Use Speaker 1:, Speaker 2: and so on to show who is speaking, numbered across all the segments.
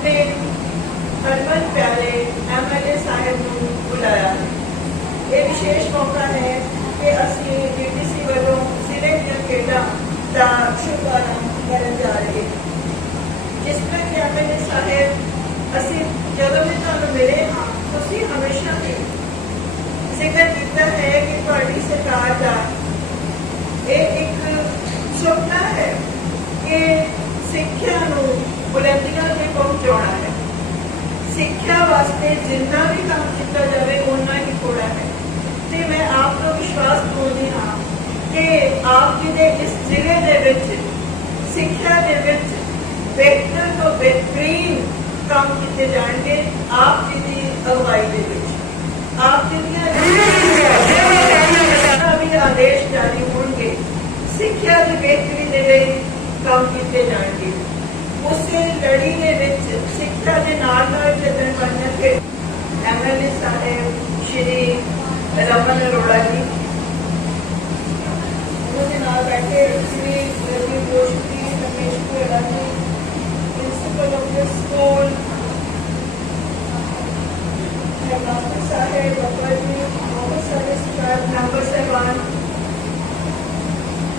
Speaker 1: अपने हरमन प्यारे M L A साहब नुलाया ये विशेष मौका है कि असी बी टी सी वालों ज़िले दिन खेडा का शुभारंभ कर जा रहे जिस तरह कि एम एल ए साहेब असी जलों भी थानू मिले हाँ तुम हमेशा ही ज़िक्र किया है कि थोड़ी सरकार का एक सुपना है कि सिक्ख्या बुलंदियों ਤੇ ਪਹੁੰਚਾਉਣਾ ਹੈ ਸਿੱਖਿਆ ਵਾਸਤੇ ਜਿੰਨਾ ਵੀ ਕੰਮ ਕੀਤਾ ਜਾਵੇ ਓਨਾ ਹੀ ਥੋੜਾ ਹੈ ਤੇ ਮੈਂ ਆਪ ਨੂੰ ਵਿਸ਼ਵਾਸ ਦਿਵਾਉਂਦੀ ਹਾਂ ਕਿ ਆਪ ਜੀ ਦੇ ਇਸ ਜ਼ਿਲ੍ਹੇ ਦੇ ਵਿੱਚ ਸਿੱਖਿਆ ਦੇ ਵਿੱਚ ਬਿਹਤਰ ਤੋਂ ਬਿਹਤਰੀਨ ਕੰਮ ਕੀਤੇ ਜਾਣਗੇ ਆਪ ਜੀ ਦੀ ਅਗਵਾਈ ਦੇ ਵਿੱਚ ਆਪ ਜੀ ਦੀਆਂ ਜਿੰਨਾ ਵੀ ਆਦੇਸ਼ ਜਾਰੀ ਹੋਣਗੇ ਸਿੱਖਿਆ ਦੀ ਬਿਹਤਰੀ ਦੇ ਲਈ ਕੰਮ ਕੀਤੇ ਜਾਣਗੇ ਉਸੇ ਲੜੀ ਦੇ ਵਿੱਚ ਸਿੱਖਿਆ ਦੇ ਨਾਲ ਨਾਲ ਚੱਲਣ ਵਾਲੀਆਂ ਕਿ ਐਮਐਲਏ ਸਾਹਿਬ ਸ਼੍ਰੀ ਰਮਨ ਅਰੋੜਾ ਜੀ ਉਹਦੇ ਨਾਲ ਬੈਠੇ ਸ਼੍ਰੀ Ravi Joshi Ramesh Goila ji principal of the school headmaster ਸਾਹਿਬ ਬੱਬਰ ਜੀ ਬਹੁਤ ਸਾਰੇ ਸਟਾਫ ਮੈਂਬਰ ਸਾਹਿਬਾਨ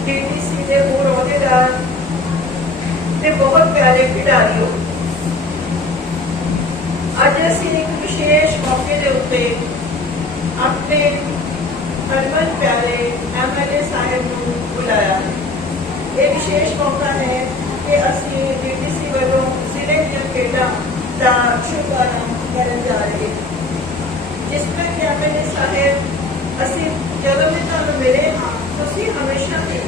Speaker 1: ਡੀਟੀਸੀ ਦੇ ਹੋਰ ਅਹੁਦੇਦਾਰ ਤੇ ਬਹੁਤ ਪਿਆਰੇ ਖਿਡਾਰੀਓ ਅੱਜ ਅਸੀਂ ਇੱਕ ਵਿਸ਼ੇਸ਼ ਮੌਕੇ ਦੇ ਉੱਤੇ ਆਪਣੇ ਹਰਮਨ ਪਿਆਰੇ ਐਮਐਲਏ ਸਾਹਿਬ ਨੂੰ ਬੁਲਾਇਆ ਹੈ। ਇਹ ਵਿਸ਼ੇਸ਼ ਮੌਕਾ ਹੈ ਕਿ ਅਸੀਂ ਡੀਟੀਸੀ ਵੱਲੋਂ ਜ਼ਿਲ੍ਹੇ ਦੀਆਂ ਖੇਡਾਂ ਦਾ ਸ਼ੁਭਾਰੰਭ ਕਰਨ ਜਾ ਰਹੇ ਹਾਂ ਜਿਸ ਤਰ੍ਹਾਂ ਕਿ ਐਮਐਲਏ ਸਾਹਿਬ ਅਸੀਂ ਜਦੋਂ ਵੀ ਤੁਹਾਨੂੰ ਮਿਲੇ ਹਾਂ ਤੁਸੀਂ ਹਮੇਸ਼ਾ ਹੀ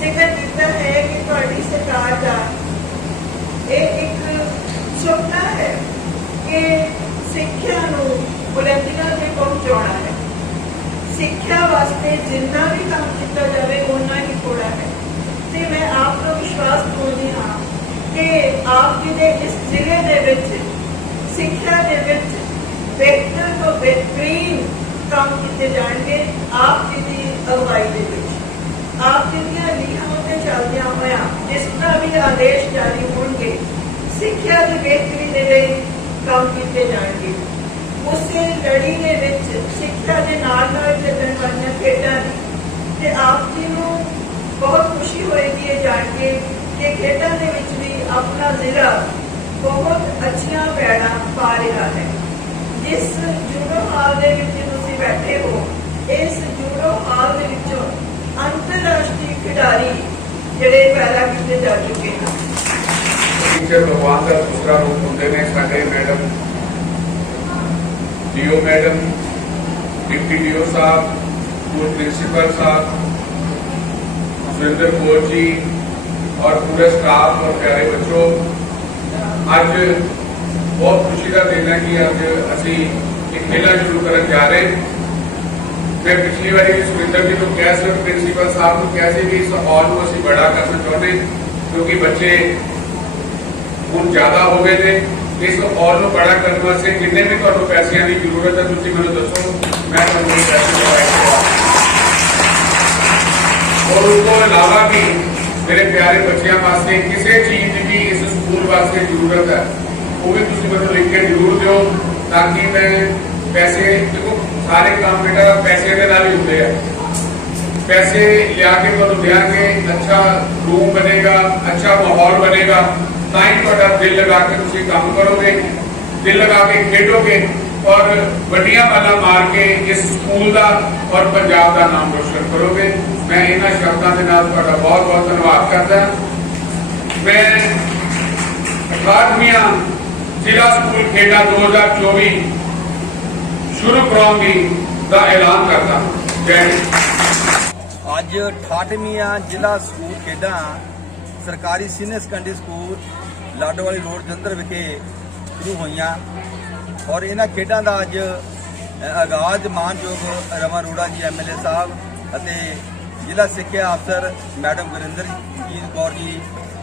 Speaker 1: ਜ਼ਿਕਰ ਕੀਤਾ ਹੈ ਕਿ ਤੁਹਾਡੀ ਸਰਕਾਰ ਦਾ ਇਹ ਇੱਕ ਸੁਪਨਾ ਹੈ ਕਿ ਸਿੱਖਿਆ ਨੂੰ ਬੁਲੰਦੀਆਂ ਤੇ ਪਹੁੰਚਾਉਣਾ ਹੈ ਸਿੱਖਿਆ ਵਾਸਤੇ ਜਿੰਨਾ ਵੀ ਕੰਮ ਕੀਤਾ ਜਾਵੇ ਓਨਾ ਹੀ ਥੋੜਾ ਹੈ ਤੇ ਮੈਂ ਆਪ ਨੂੰ ਵਿਸ਼ਵਾਸ ਦਿਵਾਉਂਦੀ ਹਾਂ ਕਿ ਆਪ ਜੀ ਦੇ ਇਸ ਜ਼ਿਲ੍ਹੇ ਦੇ ਵਿੱਚ ਸਿੱਖਿਆ ਦੇ ਵਿੱਚ ਬਿਹਤਰ ਤੋਂ ਬਿਹਤਰੀਨ ਕੰਮ ਕੀਤੇ ਜਾਣਗੇ ਆਪ ਜੀ ਦੀ ਅਗਵਾਈ ਦੇ ਵਿੱਚ ਆਪ ਜੀ ਦੀਆਂ ਲੀਹਾਂ ਉੱਤੇ ਚੱਲਦਿਆਂ ਹੋਇਆਂ ਜਿਸ ਤਰ੍ਹਾਂ ਵੀ ਆਦੇਸ਼ ਜਾਰੀ ਹੋਣਗੇ ਸਿੱਖਿਆ ਦੀ ਬਿਹਤਰੀ ਦੇ ਲਈ ਕੰਮ ਕੀਤੇ ਜਾਣਗੇ। ਉਸੇ ਲੜੀ ਦੇ ਵਿੱਚ ਸਿੱਖਿਆ ਦੇ ਨਾਲ ਨਾਲ ਚੱਲਣ ਵਾਲੀਆਂ ਖੇਡਾਂ ਦੀ ਤੇ ਆਪ ਜੀ ਨੂੰ ਬਹੁਤ ਖੁਸ਼ੀ ਹੋਏਗੀ ਇਹ ਜਾਣ ਕੇ ਕਿ ਖੇਡਾਂ ਦੇ ਵਿੱਚ ਵੀ ਆਪਣਾ ਜ਼ਿਲ੍ਹਾ ਬਹੁਤ ਅੱਛੀਆਂ ਪੈੜਾਂ ਪਾ ਰਿਹਾ ਹੈ। ਜਿਸ ਜੂਡੋ ਹਾਲ ਦੇ ਵਿੱਚ ਤੁਸੀਂ ਬੈਠੇ ਹੋ, ਇਸ ਜੂਡੋ ਹਾਲ ਦੇ ਵਿੱਚੋਂ ਅੰਤਰਰਾਸ਼ਟਰੀ ਖਿਡਾਰੀ ਜਿਹੜੇ ਪੈਦਾ ਕੀਤੇ ਜਾ ਚੁੱਕੇ
Speaker 2: ਹਨ ਟੀਚਰ ਭਗਵਾਨ ਦਾ ਦੂਸਰਾ ਰੂਪ ਹੁੰਦੇ ਨੇ ਸਾਡੇ madam DEO madam deputy DEO ਸਾਹਿਬ ਸਕੂਲ ਪ੍ਰਿੰਸੀਪਲ ਸਾਹਿਬ ਸੁਰਿੰਦਰ ਕੌਰ ਜੀ और पूरे स्टाफ और प्यारे बच्चों ਅੱਜ ਬਹੁਤ ਖੁਸ਼ੀ ਦਾ ਦਿਨ ਹੈ ਕਿ ਅੱਜ ਅਸੀਂ ਇੱਕ ਮੇਲਾ ਸ਼ੁਰੂ ਕਰਨ ਜਾ ਰਹੇ ਮੈਂ ਪਿਛਲੀ ਵਾਰੀ ਵੀ ਸੁਰਿੰਦਰ ਜੀ ਨੂੰ ਕਿਹਾ ਸੀ ਪ੍ਰਿੰਸੀਪਲ ਸਾਹਿਬ ਨੂੰ ਕਿਹਾ ਸੀ ਕਿ ਇਸ ਹਾਲ ਨੂੰ ਅਸੀਂ ਬੜਾ ਕਰਨਾ ਚਾਹੁੰਦੇ ਕਿਉਂਕਿ ਬੱਚੇ ਹੁਣ ਜ਼ਿਆਦਾ ਹੋ ਗਏ ਨੇ ਇਸ ਹਾਲ ਨੂੰ ਬੜਾ ਕਰਨ ਵਾਸਤੇ ਜਿੰਨੇ ਵੀ ਤੁਹਾਨੂੰ ਪੈਸਿਆਂ ਦੀ ਜ਼ਰੂਰਤ ਹੈ ਤੁਸੀਂ ਮੈਨੂੰ ਦੱਸੋ ਮੈਂ ਤੁਹਾਨੂੰ ਉਹ ਪੈਸੇ ਪ੍ਰੋਵਾਈਡ ਕਰਾਂਗਾ ਔਰ ਉਸ ਤੋਂ ਇਲਾਵਾ ਵੀ ਮੇਰੇ ਪਿਆਰੇ ਬੱਚਿਆਂ ਵਾਸਤੇ ਕਿਸੇ ਚੀਜ਼ ਦੀ ਵੀ ਇਸ ਸਕੂਲ ਵਾਸਤੇ ਜ਼ਰੂਰਤ ਹੈ ਉਹ ਵੀ ਤੁਸੀਂ ਮੈਨੂੰ ਲਿਖ ਕੇ ਜ਼ਰੂਰ ਦਿਓ ਤਾਂ ਕਿ ਮੈਂ ਪੈਸੇ ਦੇਖੋ ਸਾਰੇ ਕੰਮ ਬੇਟਾ ਪੈਸੇ ਦੇ ਨਾਲ ਹੀ ਹੁੰਦੇ ਆ ਪੈਸੇ ਲਿਆ ਕੇ ਤੁਹਾਨੂੰ ਦਿਆਂਗੇ ਅੱਛਾ ਰੂਮ ਬਣੇਗਾ ਅੱਛਾ ਮਾਹੌਲ ਬਣੇਗਾ ਤਾਂ ਹੀ ਤੁਹਾਡਾ ਦਿਲ ਲਗਾ ਕੇ ਤੁਸੀਂ ਕੰਮ ਕਰੋਗੇ ਦਿਲ ਲਗਾ ਕੇ ਖੇਡੋਗੇ ਔਰ ਵੱਡੀਆਂ ਬਾਲਾਂ ਮਾਰ ਕੇ ਇਸ ਸਕੂਲ ਦਾ ਔਰ ਪੰਜਾਬ ਦਾ ਨਾਮ ਰੋਸ਼ਨ ਕਰੋਗੇ। ਮੈਂ ਇਹਨਾਂ ਸ਼ਬਦਾਂ ਦੇ ਨਾਲ ਤੁਹਾਡਾ ਬਹੁਤ ਬਹੁਤ ਧੰਨਵਾਦ ਕਰਦਾ। ਮੈਂ 18ਵੀਆਂ ਜ਼ਿਲ੍ਹਾ ਸਕੂਲ ਖੇਡਾਂ 2024 ਸ਼ੁਰੂ ਕਰਾਉਂਗੀ ਦਾ ਐਲਾਨ ਕਰਦਾ ਜੈ
Speaker 3: ਅੱਜ 68ਵੀਆਂ ਜ਼ਿਲ੍ਹਾ ਸਕੂਲ ਖੇਡਾਂ ਸਰਕਾਰੀ senior secondary school Ladowali road Jalandhar ਵਿਖੇ ਸ਼ੁਰੂ ਹੋਈਆਂ ਔਰ ਇਹਨਾਂ ਖੇਡਾਂ ਦਾ ਅੱਜ ਆਗਾਜ਼ ਮਾਨਯੋਗ ਰਮਨ ਅਰੋੜਾ ਜੀ ਐਮਐਲਏ ਸਾਹਿਬ ਅਤੇ ਜ਼ਿਲ੍ਹਾ ਸਿੱਖਿਆ ਅਫਸਰ ਮੈਡਮ ਗੁਰਿੰਦਰਜੀਤ ਕੌਰ ਜੀ,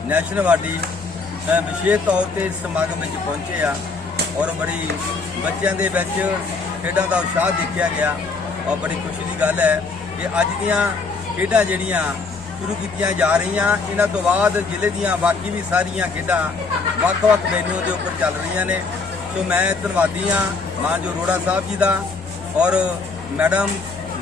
Speaker 3: ਨੈਸ਼ਨਲ ਵਾਡੀ ਵਿਸ਼ੇਸ਼ ਤੌਰ ਤੇ ਇਸ ਸਮਾਗਮ ਵਿੱਚ ਪਹੁੰਚੇ ਆ ਔਰ ਬੜੀ ਬੱਚਿਆਂ ਦੇ ਵਿੱਚ ਖੇਡਾਂ ਦਾ ਉਤਸ਼ਾਹ ਦੇਖਿਆ ਗਿਆ ਔਰ ਬੜੀ ਖੁਸ਼ੀ ਦੀ ਗੱਲ ਹੈ ਕਿ ਅੱਜ ਦੀਆਂ ਖੇਡਾਂ ਜਿਹੜੀਆਂ ਸ਼ੁਰੂ ਕੀਤੀਆਂ ਜਾ ਰਹੀਆਂ। ਇਹਨਾਂ ਤੋਂ ਬਾਅਦ ਜ਼ਿਲ੍ਹੇ ਦੀਆਂ ਬਾਕੀ ਵੀ ਸਾਰੀਆਂ ਖੇਡਾਂ ਵੱਖ-ਵੱਖ ਵੈਨਿਊ ਦੇ ਉੱਪਰ ਚੱਲ ਰਹੀਆਂ ਨੇ। ਸੋ ਮੈਂ ਧੰਨਵਾਦੀ ਹਾਂ ਮਾਨਜੋ ਅਰੋੜਾ ਸਾਹਿਬ ਜੀ ਦਾ ਔਰ ਮੈਡਮ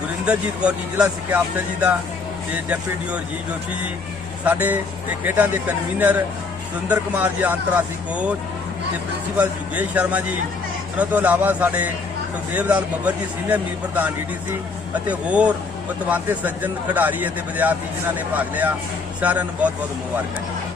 Speaker 3: ਗੁਰਿੰਦਰਜੀਤ ਕੌਰ ਜੀ, ਜ਼ਿਲ੍ਹਾ ਸਿੱਖਿਆ ਅਫਸਰ ਜੀ ਦਾ ਤੇ ਡਿਪਟੀ ਡੀਓ ਜੀ ਜੋਸ਼ੀ ਜੀ। ਸਾਡੇ ਇਹ ਖੇਡਾਂ ਦੇ ਕਨਵੀਨਰ ਸੁਰਿੰਦਰ ਕੁਮਾਰ ਜੀ, ਅੰਤਰਰਾਸ਼ਟਰੀ ਕੋਚ ਤੇ ਪ੍ਰਿੰਸੀਪਲ ਜੁਗੇਸ਼ ਸ਼ਰਮਾ ਜੀ। ਉਹਨਾਂ ਤੋਂ ਇਲਾਵਾ ਸਾਡੇ ਸੁਖਦੇਵ ਲਾਲ ਬੱਬਰ ਜੀ ਸੀਨੀਅਰ ਮੀਰ ਪ੍ਰਧਾਨ ਡੀਡੀਸੀ ਅਤੇ ਹੋਰ ਪਤਵੰਤੇ ਸੱਜਣ ਖਿਡਾਰੀ ਅਤੇ ਵਿਦਿਆਰਥੀ ਜਿਨ੍ਹਾਂ ਨੇ ਭਾਗ ਲਿਆ ਸਾਰਿਆਂ ਨੂੰ ਬਹੁਤ ਬਹੁਤ ਮੁਬਾਰਕਾਂ।